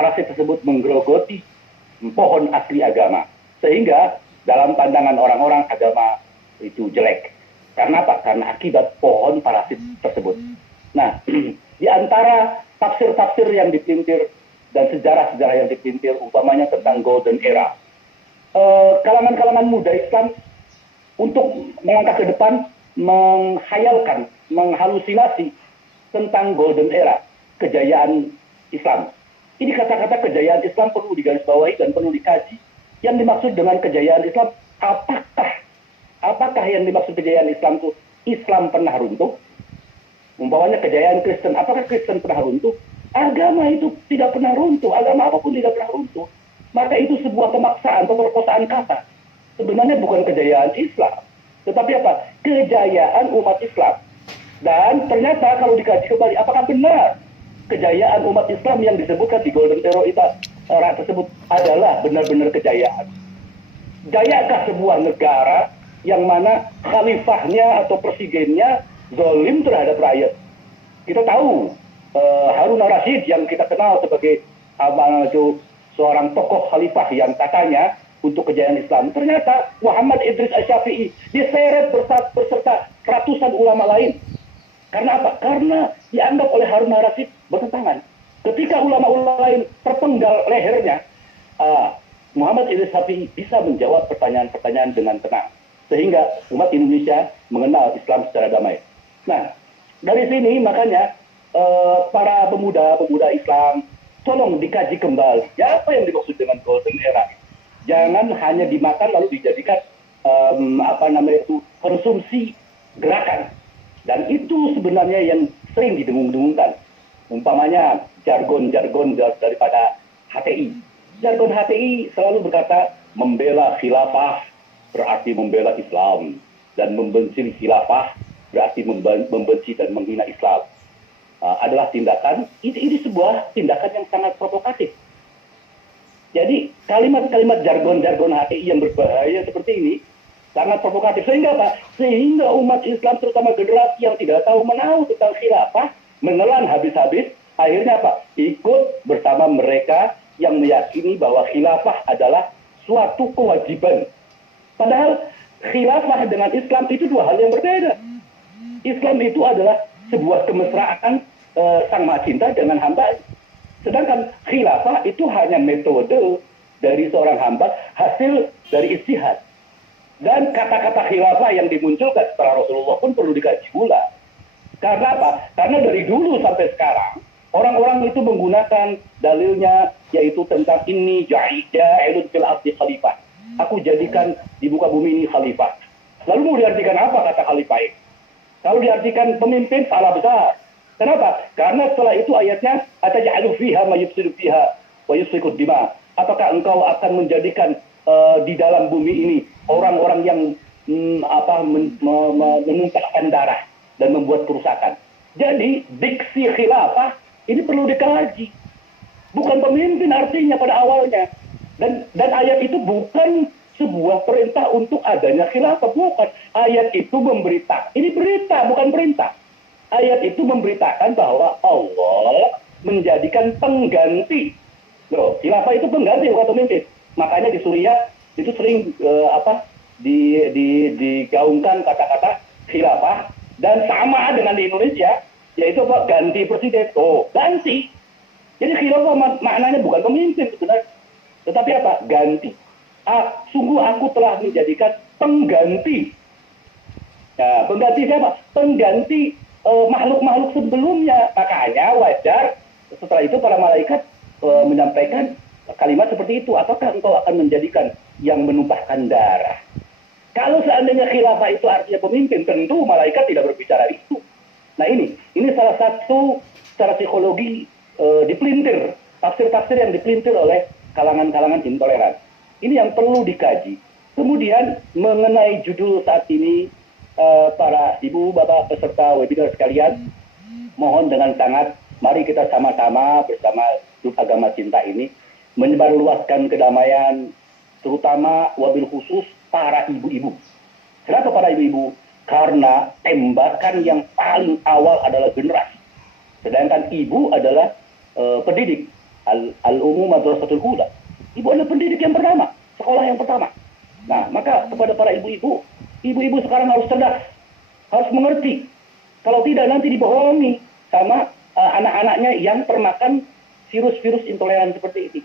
parasit tersebut menggerogoti pohon asli agama. Sehingga dalam pandangan orang-orang agama itu jelek. Karena apa? Karena akibat pohon parasit tersebut. Nah, di antara tafsir-tafsir yang dipelintir dan sejarah-sejarah yang dipelintir, umpamanya tentang Golden Era, kalangan-kalangan muda Islam untuk melangkah ke depan menghayalkan, menghalusinasi tentang Golden Era, kejayaan Islam. Ini kata-kata kejayaan Islam perlu digarisbawahi dan perlu dikaji. Yang dimaksud dengan kejayaan Islam, apakah yang dimaksud kejayaan Islam itu Islam pernah runtuh? Umpamanya kejayaan Kristen, apakah Kristen pernah runtuh? Agama itu tidak pernah runtuh, agama apapun tidak pernah runtuh. Maka itu sebuah pemaksaan, pemerkosaan kata. Sebenarnya bukan kejayaan Islam, tetapi apa? Kejayaan umat Islam. Dan ternyata kalau dikaji kembali, apakah benar kejayaan umat Islam yang disebutkan di Golden Era tersebut adalah benar-benar kejayaan? Jayakah sebuah negara yang mana khalifahnya atau presidennya zalim terhadap rakyat? Kita tahu Harun al-Rashid yang kita kenal sebagai seorang tokoh khalifah yang katanya untuk kejayaan Islam. Ternyata Muhammad Idris Asy-Syafi'i diseret beserta ratusan ulama lain. Karena apa? Karena dianggap oleh Harun al-Rashid bertentangan. Ketika ulama-ulama lain terpenggal lehernya, Muhammad Idris Asy-Syafi'i bisa menjawab pertanyaan-pertanyaan dengan tenang. Sehingga umat Indonesia mengenal Islam secara damai. Nah, dari sini makanya para pemuda-pemuda Islam, tolong dikaji kembali. Apa yang dimaksud dengan Golden Era? Jangan hanya dimakan lalu dijadikan konsumsi gerakan. Dan itu sebenarnya yang sering didengung-dengungkan. Umpamanya jargon-jargon daripada HTI. Jargon HTI selalu berkata membela khilafah berarti membela Islam, dan membenci khilafah berarti membenci dan menghina Islam. Adalah tindakan, ini sebuah tindakan yang sangat provokatif. Jadi kalimat-kalimat jargon-jargon HTI yang berbahaya seperti ini sangat provokatif. Sehingga apa? Sehingga umat Islam terutama generasi yang tidak tahu menahu tentang khilafah menelan habis-habis. Akhirnya apa? Ikut bersama mereka yang meyakini bahwa khilafah adalah suatu kewajiban. Padahal khilafah dengan Islam itu dua hal yang berbeda. Islam itu adalah sebuah kemesraan sang maha cinta dengan hamba. Sedangkan khilafah itu hanya metode dari seorang hamba, hasil dari ijtihad. Dan kata-kata khilafah yang dimunculkan setelah Rasulullah pun perlu dikaji pula. Karena apa? Karena dari dulu sampai sekarang, orang-orang itu menggunakan dalilnya, yaitu tentang ini ja'ilun fil ardi khalifah. Aku jadikan di muka bumi ini khalifah. Lalu mau diartikan apa kata khalifah itu? Kalau diartikan pemimpin, salah besar. Kenapa? Karena setelah itu ayatnya, ataj'alu fiha ma yufsidu fiha wa yusfiku dima. Apakah engkau akan menjadikan di dalam bumi ini orang-orang yang menumpahkan darah dan membuat kerusakan? Jadi diksi khilafah ini perlu dikaji. Bukan pemimpin artinya pada awalnya. Dan ayat itu bukan sebuah perintah untuk adanya khilafah, bukan. Ayat itu memberitakan, ini berita bukan perintah. Ayat itu memberitakan bahwa Allah menjadikan pengganti. Loh, khilafah itu pengganti bukan pemimpin. Makanya di Suriah itu sering digaungkan kata-kata khilafah, dan sama dengan di Indonesia, yaitu apa? Ganti presiden. Oh, ganti. Jadi khilafah maknanya bukan pemimpin sebenarnya, tetapi apa? Ganti. Sungguh aku telah menjadikan pengganti. Nah, pengganti siapa? Pengganti makhluk-makhluk sebelumnya. Makanya wajar setelah itu para malaikat menyampaikan kalimat seperti itu. Apakah engkau akan menjadikan yang menumpahkan darah? Kalau seandainya khilafah itu artinya pemimpin, tentu malaikat tidak berbicara itu. Nah ini salah satu secara psikologi dipelintir, tafsir-tafsir yang dipelintir oleh kalangan-kalangan intoleran. Ini yang perlu dikaji. Kemudian mengenai judul saat ini, para ibu, bapak, peserta webinar sekalian, mohon dengan sangat, mari kita sama-sama bersama grup agama cinta ini menyebarluaskan kedamaian, terutama wabil khusus para ibu-ibu. Kenapa para ibu-ibu? Karena tembakan yang paling awal adalah generasi. Sedangkan ibu adalah pendidik, Al-Umum Madrasatul Ula. Ibu adalah pendidik yang pertama, sekolah yang pertama. Nah, maka kepada para ibu-ibu, ibu-ibu sekarang harus cerdas, harus mengerti. Kalau tidak nanti dibohongi sama anak-anaknya yang termakan virus-virus intoleran seperti ini.